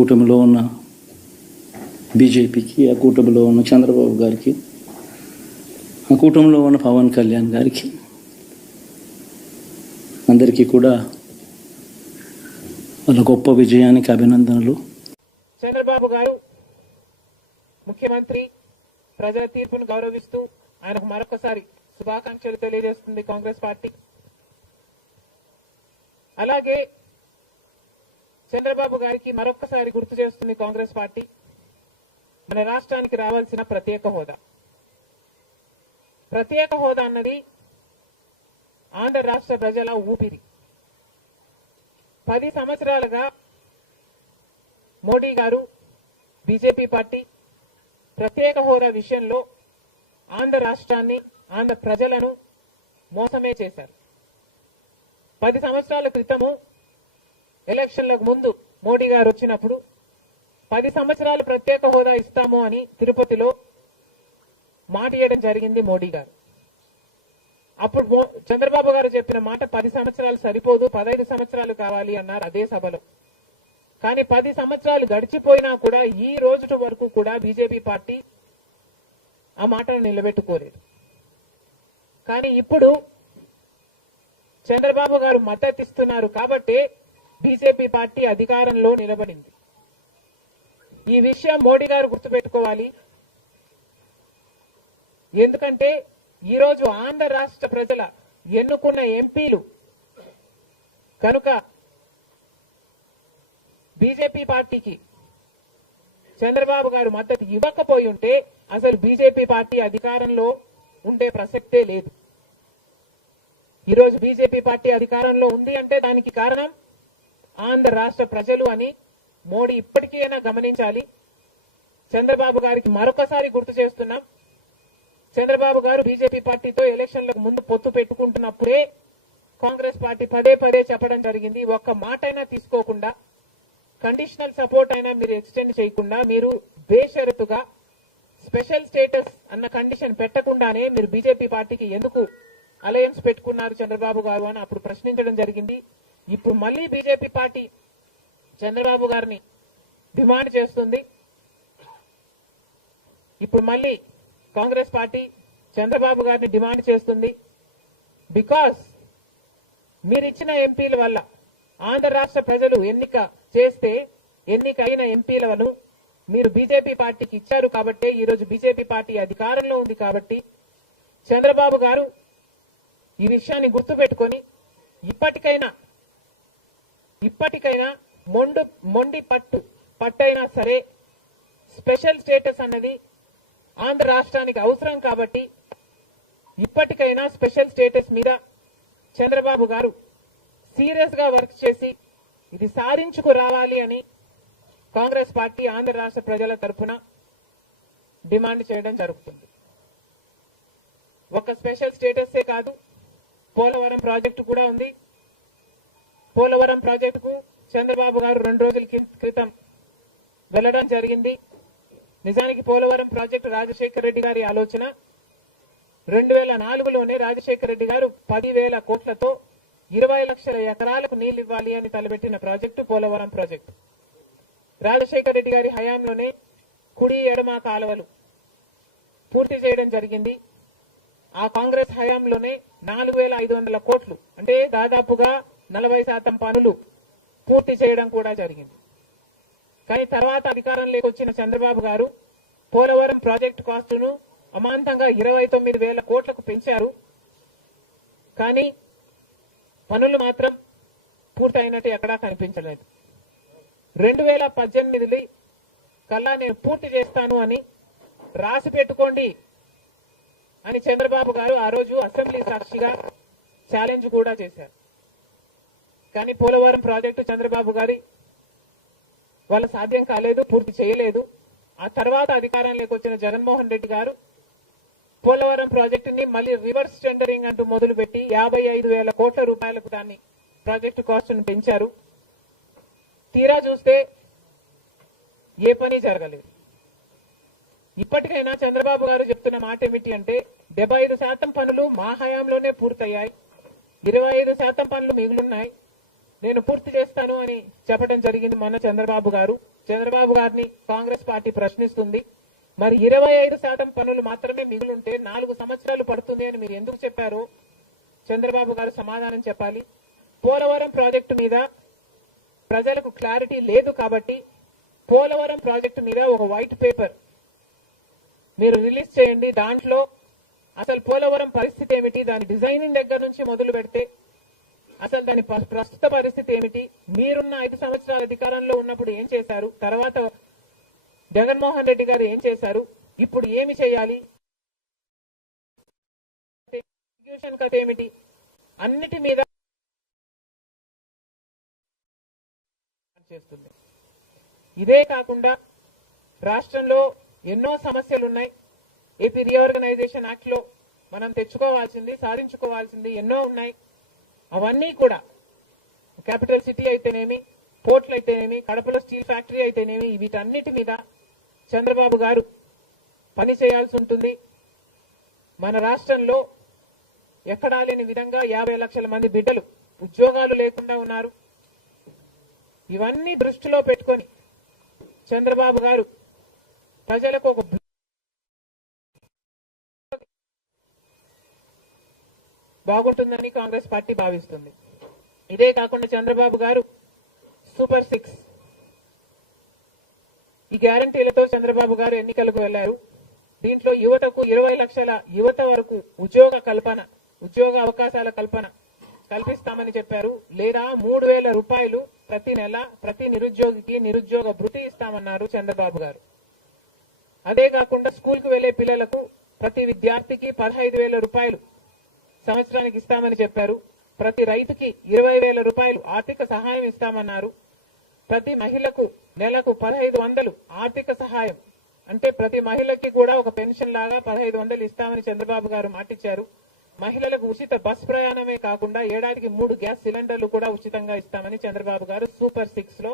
కూటమిలో ఉన్న బీజేపీకి ఆ కూటమిలో ఉన్న చంద్రబాబు గారికి ఆ కూటమిలో ఉన్న పవన్ కళ్యాణ్ గారికి అందరికీ కూడా వాళ్ళ గొప్ప విజయానికి అభినందనలు. చంద్రబాబు గారు ముఖ్యమంత్రి ప్రజల తీర్పును గౌరవిస్తూ ఆయనకు మరొకసారి శుభాకాంక్షలు తెలియజేస్తుంది కాంగ్రెస్ పార్టీ. అలాగే చంద్రబాబు గారికి మరొకసారి గుర్తు చేస్తుంది కాంగ్రెస్ పార్టీ. మన రాష్ట్రానికి రావాల్సిన ప్రత్యేక హోదా. ప్రత్యేక హోదా అన్నది ఆంధ్ర రాష్ట్ర ప్రజల ఊపిరి. పది సంవత్సరాలుగా మోడీ గారు బీజేపీ పార్టీ ప్రత్యేక హోదా విషయంలో ఆంధ్ర రాష్ట్రాన్ని ఆంధ్ర ప్రజలను మోసమే చేశారు. పది సంవత్సరాల క్రితము ఎలక్షన్లకు ముందు మోడీ గారు వచ్చినప్పుడు పది సంవత్సరాలు ప్రత్యేక హోదా ఇస్తాము అని తిరుపతిలో మాట ఇవ్వడం జరిగింది మోడీ గారు. అప్పుడు చంద్రబాబు గారు చెప్పిన మాట పది సంవత్సరాలు సరిపోదు పదహైదు సంవత్సరాలు కావాలి అన్నారు అదే సభలో. కానీ పది సంవత్సరాలు గడిచిపోయినా కూడా ఈ రోజు వరకు కూడా బీజేపీ పార్టీ ఆ మాటను నిలబెట్టుకోలేదు. కానీ ఇప్పుడు చంద్రబాబు గారు మద్దతు ఇస్తున్నారు కాబట్టి బీజేపీ పార్టీ అధికారంలో నిలబడింది. ఈ విషయం మోడీ గారు గుర్తుపెట్టుకోవాలి. ఎందుకంటే ఈ రోజు ఆంధ్ర రాష్ట్ర ప్రజల ఎన్నుకున్న ఎంపీలు కనుక బీజేపీ పార్టీకి చంద్రబాబు గారు మద్దతు ఇవ్వకపోయి ఉంటే అసలు బీజేపీ పార్టీ అధికారంలో ఉండే ప్రసక్తే లేదు. ఈరోజు బీజేపీ పార్టీ అధికారంలో ఉంది అంటే దానికి కారణం ఆంధ్ర రాష్ట్ర ప్రజలు అని మోడీ ఇప్పటికైనా గమనించాలి. చంద్రబాబు గారికి మరొకసారి గుర్తు చేస్తున్నాం. చంద్రబాబు గారు బీజేపీ పార్టీతో ఎలక్షన్లకు ముందు పొత్తు పెట్టుకుంటున్నప్పుడే కాంగ్రెస్ పార్టీ పదే పదే చెప్పడం జరిగింది. ఒక్క మాట అయినా తీసుకోకుండా కండిషనల్ సపోర్ట్ అయినా మీరు ఎక్స్టెండ్ చేయకుండా మీరు బేషరతుగా స్పెషల్ స్టేటస్ అన్న కండిషన్ పెట్టకుండానే మీరు బీజేపీ పార్టీకి ఎందుకు అలయన్స్ పెట్టుకున్నారు చంద్రబాబు గారు అని అప్పుడు ప్రశ్నించడం జరిగింది. ఇప్పుడు మళ్ళీ బీజేపీ పార్టీ చంద్రబాబు గారిని డిమాండ్ చేస్తుంది. ఇప్పుడు మళ్ళీ కాంగ్రెస్ పార్టీ చంద్రబాబు గారిని డిమాండ్ చేస్తుంది. బికాస్ మీరిచ్చిన ఎంపీల వల్ల ఆంధ్ర రాష్ట్ర ప్రజలు ఎన్నిక చేస్తే ఎన్నిక అయిన ఎంపీలను మీరు బీజేపీ పార్టీకి ఇచ్చారు కాబట్టి ఈ రోజు బీజేపీ పార్టీ అధికారంలో ఉంది కాబట్టి చంద్రబాబు గారు ఈ విషయాన్ని గుర్తుపెట్టుకొని ఇప్పటికైనా ఇప్పటికైనా మొండు మొండి పట్టు పట్టైనా సరే స్పెషల్ స్టేటస్ అన్నది ఆంధ్ర రాష్ట్రానికి అవసరం కాబట్టి ఇప్పటికైనా స్పెషల్ స్టేటస్ మీద చంద్రబాబు గారు సీరియస్గా వర్క్ చేసి ఇది సాధించుకు రావాలి అని కాంగ్రెస్ పార్టీ ఆంధ్ర రాష్ట్ర ప్రజల తరఫున డిమాండ్ చేయడం జరుగుతుంది. ఒక స్పెషల్ స్టేటసే కాదు పోలవరం ప్రాజెక్టు కూడా ఉంది. పోలవరం ప్రాజెక్టుకు చంద్రబాబు గారు రెండు రోజుల క్రితం వెళ్ళడం జరిగింది. నిజానికి పోలవరం ప్రాజెక్టు రాజశేఖర రెడ్డి గారి ఆలోచన. రెండు వేల నాలుగులోనే రాజశేఖర రెడ్డి గారు పదివేల కోట్లతో ఇరవై లక్షల ఎకరాలకు నీళ్ళు ఇవ్వాలి అని తలపెట్టిన ప్రాజెక్టు పోలవరం ప్రాజెక్టు. రాజశేఖర రెడ్డి గారి హయాంలోనే కుడి ఎడమ కాలువలు పూర్తి చేయడం జరిగింది. ఆ కాంగ్రెస్ హయాంలోనే నాలుగు వేల ఐదు వందల కోట్లు అంటే దాదాపుగా నలభై శాతం పనులు పూర్తి చేయడం కూడా జరిగింది. కానీ తర్వాత అధికారంలోకి వచ్చిన చంద్రబాబు గారు పోలవరం ప్రాజెక్టు కాస్టును అమాంతంగా ఇరవై తొమ్మిది వేల కోట్లకు పెంచారు. కానీ పనులు మాత్రం పూర్తయినట్టు ఎక్కడా కనిపించలేదు. రెండు వేల పద్దెనిమిది కల్లా నేను పూర్తి చేస్తాను అని రాసి పెట్టుకోండి అని చంద్రబాబు గారు ఆ రోజు అసెంబ్లీ సాక్షిగా ఛాలెంజ్ కూడా చేశారు. కానీ పోలవరం ప్రాజెక్టు చంద్రబాబు గారి వాళ్ళ సాధ్యం కాలేదు పూర్తి చేయలేదు. ఆ తర్వాత అధికారంలోకి వచ్చిన జగన్మోహన్ రెడ్డి గారు పోలవరం ప్రాజెక్టుని మళ్ళీ రివర్స్ టెండరింగ్ అంటూ మొదలుపెట్టి యాభై ఐదు వేల కోట్ల రూపాయలకు దాన్ని ప్రాజెక్టు కాస్ట్ను పెంచారు. తీరా చూస్తే ఏ పని జరగలేదు. ఇప్పటికైనా చంద్రబాబు గారు చెప్తున్న మాట ఏమిటి అంటే డెబ్బై ఐదు శాతం పనులు మా హయాంలోనే పూర్తయ్యాయి ఇరవై ఐదు శాతం పనులు మిగులున్నాయి నేను పూర్తి చేస్తాను అని చెప్పడం జరిగింది మొన్న చంద్రబాబు గారు. చంద్రబాబు గారిని కాంగ్రెస్ పార్టీ ప్రశ్నిస్తుంది. మరి ఇరవై ఐదు శాతం పనులు మాత్రమే మిగులుంటే నాలుగు సంవత్సరాలు పడుతుంది అని మీరు ఎందుకు చెప్పారు? చంద్రబాబు గారు సమాధానం చెప్పాలి. పోలవరం ప్రాజెక్టు మీద ప్రజలకు క్లారిటీ లేదు కాబట్టి పోలవరం ప్రాజెక్టు మీద ఒక వైట్ పేపర్ మీరు రిలీజ్ చేయండి. దాంట్లో అసలు పోలవరం పరిస్థితి ఏమిటి? దాని డిజైనింగ్ దగ్గర నుంచి మొదలు పెడితే అసలు దాని ప్రస్తుత పరిస్థితి ఏమిటి? మీరున్న ఐదు సంవత్సరాల అధికారంలో ఉన్నప్పుడు ఏం చేశారు? తర్వాత జగన్మోహన్ రెడ్డి గారు ఏం చేశారు? ఇప్పుడు ఏమి చేయాలి? కథ ఏమిటి? అన్నిటి మీద చేస్తుంది. ఇదే కాకుండా రాష్ట్రంలో ఎన్నో సమస్యలు ఉన్నాయి ఏపీ రీఆర్గనైజేషన్ యాక్ట్లో మనం తెచ్చుకోవాల్సింది సాధించుకోవాల్సింది ఎన్నో ఉన్నాయి. అవన్నీ కూడా. క్యాపిటల్ సిటీ అయితేనేమి పోర్ట్లు అయితేనేమి కడపలో స్టీల్ ఫ్యాక్టరీ అయితేనేమి వీటన్నిటి మీద చంద్రబాబు గారు పని చేయాల్సి ఉంటుంది. మన రాష్ట్రంలో ఎక్కడా లేని విధంగా యాభై లక్షల మంది బిడ్డలు ఉద్యోగాలు లేకుండా ఉన్నారు. ఇవన్నీ దృష్టిలో పెట్టుకొని చంద్రబాబు గారు ప్రజలకు ఒక బాగుంటుందని కాంగ్రెస్ పార్టీ భావిస్తుంది. ఇదే కాకుండా చంద్రబాబు గారు సూపర్ సిక్స్. ఈ గ్యారంటీలతో చంద్రబాబు గారు ఎన్నికలకు వెళ్ళారు దీంట్లో యువతకు ఇరవై లక్షల యువత వరకు ఉద్యోగ కల్పన ఉద్యోగ అవకాశాల కల్పన కల్పిస్తామని చెప్పారు. లేదా మూడు వేల రూపాయలు ప్రతి నెల ప్రతి నిరుద్యోగికి నిరుద్యోగ భృతి ఇస్తామన్నారు చంద్రబాబు గారు. అదే కాకుండా స్కూల్కు వెళ్ళే పిల్లలకు ప్రతి విద్యార్థికి పదహైదు వేల రూపాయలు సంవత్సరానికి ఇస్తామని చెప్పారు. ప్రతి రైతుకి ఇరవై వేల రూపాయలు ఆర్థిక సహాయం ఇస్తామన్నారు. ప్రతి మహిళకు నెలకు పదహైదు వందలు ఆర్థిక సహాయం. అంటే ప్రతి మహిళకి కూడా ఒక పెన్షన్ లాగా పదహైదు వందలు ఇస్తామని చంద్రబాబు గారు మాటిచ్చారు. మహిళలకు ఉచిత బస్ ప్రయాణమే కాకుండా ఏడాదికి మూడు గ్యాస్ సిలిండర్లు కూడా ఉచితంగా ఇస్తామని చంద్రబాబు గారు సూపర్ సిక్స్లో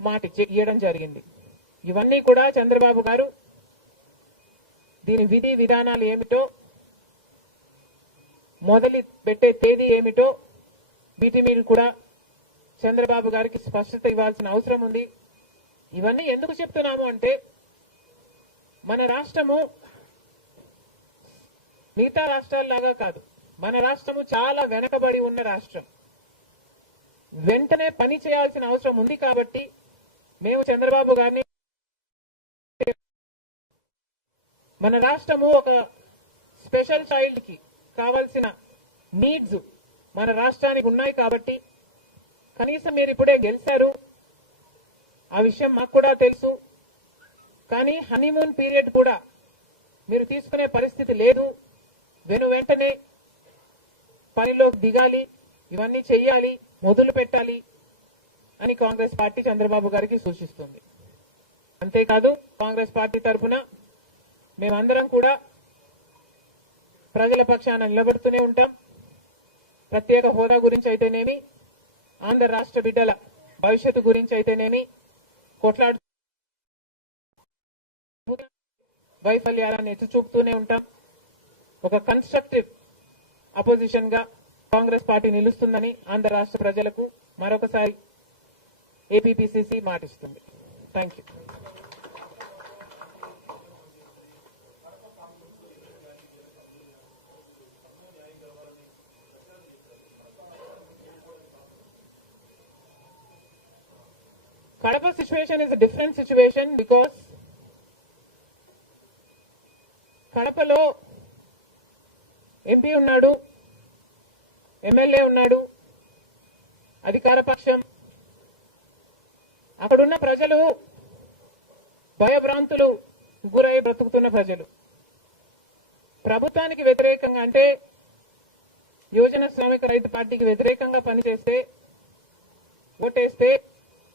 మాటిచ్చి ఇవ్వడం జరిగింది. ఇవన్నీ కూడా చంద్రబాబు గారు దీని విధి విధానాలు ఏమిటో మొదలు పెట్టే తేదీ ఏమిటో వీటి మీద కూడా చంద్రబాబు గారికి స్పష్టత ఇవ్వాల్సిన అవసరం ఉంది. ఇవన్నీ ఎందుకు చెప్తున్నాము అంటే మన రాష్ట్రము మిగతా రాష్ట్రాల్లాగా కాదు. మన రాష్ట్రము చాలా వెనకబడి ఉన్న రాష్ట్రం. వెంటనే పని చేయాల్సిన అవసరం ఉంది కాబట్టి మేము చంద్రబాబు గారిని మన రాష్ట్రము ఒక స్పెషల్ చైల్డ్కి కావాల్సిన నీడ్స్ మన రాష్ట్రానికి ఉన్నాయి కాబట్టి కనీసం మీరు ఇప్పుడే గెలిచారు. ఆ విషయం మాకు కూడా తెలుసు. కానీ హనీమూన్ పీరియడ్ కూడా మీరు తీసుకునే పరిస్థితి లేదు. వెను వెంటనే పనిలోకి దిగాలి ఇవన్నీ చెయ్యాలి మొదలు పెట్టాలి అని కాంగ్రెస్ పార్టీ చంద్రబాబు గారికి సూచిస్తుంది. అంతేకాదు కాంగ్రెస్ పార్టీ తరఫున మేమందరం కూడా ప్రజల పక్షాన నిలబడుతూనే ఉంటాం. ప్రత్యేక హోదా గురించి అయితేనేమి ఆంధ్ర రాష్ట్ర బిడ్డల భవిష్యత్తు గురించి అయితేనేమి కొట్లాడు వైఫల్యాలను ఎత్తి చూపుతూనే ఉంటాం. ఒక కన్స్ట్రక్టివ్ అపోజిషన్గా కాంగ్రెస్ పార్టీ నిలుస్తుందని ఆంధ్ర రాష్ట్ర ప్రజలకు మరొకసారి APPCC మాటిస్తుంది. Thank you situation is different situation because కడపలో ఎంపీ ఉన్నాడు ఎమ్మెల్యే ఉన్నాడు అధికార పక్షం. అక్కడున్న ప్రజలు భయభ్రాంతులు గురై బ్రతుకుతున్న ప్రజలు. ప్రభుత్వానికి వ్యతిరేకంగా అంటే యువజన శ్రామిక రైతు పార్టీకి వ్యతిరేకంగా పనిచేస్తే ఓటేస్తే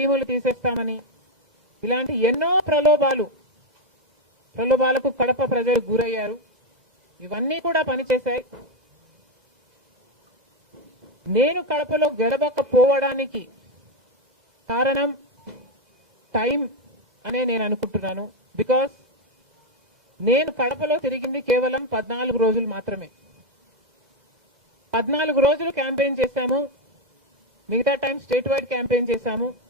స్కీములు తీసేస్తామని. ఇలాంటి ఎన్నో ప్రలోభాలు ప్రలోభాలకు కడప ప్రజలు గురయ్యారు. ఇవన్నీ కూడా పనిచేశాయి. నేను కడపలో గడపకపోవడానికి కారణం టైం అనే నేను అనుకుంటున్నాను. బికాస్ నేను కడపలో తిరిగింది కేవలం పద్నాలుగు రోజులు మాత్రమే. పద్నాలుగు రోజులు క్యాంపెయిన్ చేశాము. మిగతా టైం స్టేట్ వైడ్ క్యాంపెయిన్ చేశాము.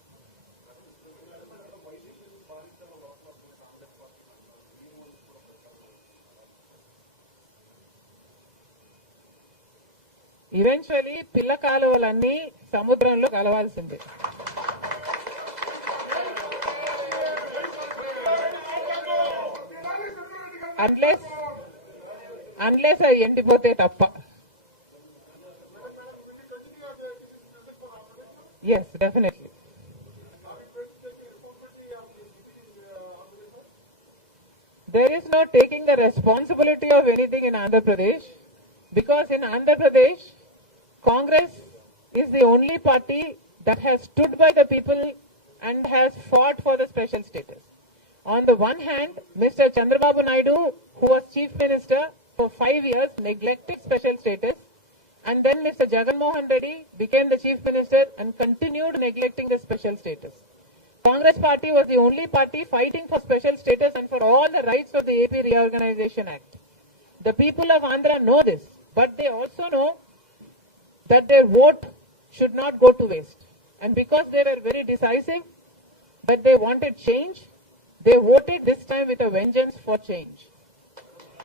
ఇవెన్చువలీ పిల్ల కాలువలన్నీ సముద్రంలో కలవాల్సిందే. అన్లెస్ అన్లెస్ అవి ఎండిపోతే తప్ప. Yes definitely there is not taking the responsibility of anything in Andhra Pradesh because in Andhra Pradesh Congress is the only party that has stood by the people and has fought for the special status. On the one hand, Mr. Chandrababu Naidu, who was chief minister for five years, neglected special status, and then Mr. Jagan Mohan Reddy became the chief minister and continued neglecting the special status. Congress party was the only party fighting for special status and for all the rights of the AP Reorganization Act. The people of Andhra know this, but they also know that their vote should not go to waste. And because they were very decisive, but they wanted change, they voted this time with a vengeance for change.